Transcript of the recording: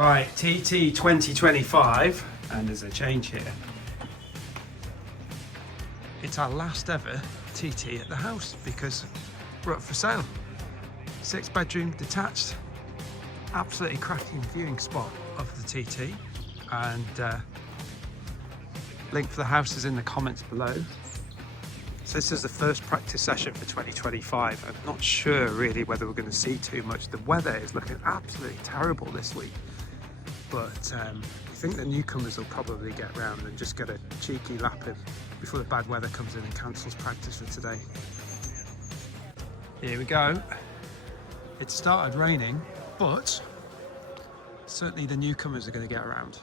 Right, TT 2025, and there's a change here. It's our last ever TT at the house because we're up for sale. 6-bedroom, detached, absolutely cracking viewing spot of the TT, and link for the house is in the comments below. So this is the first practice session for 2025. I'm not sure really whether we're going to see too much. The weather is looking absolutely terrible this week, but I think the newcomers will probably get round and just get a cheeky lap in before the bad weather comes in and cancels practice for today. Here we go. It started raining, but certainly the newcomers are going to get around.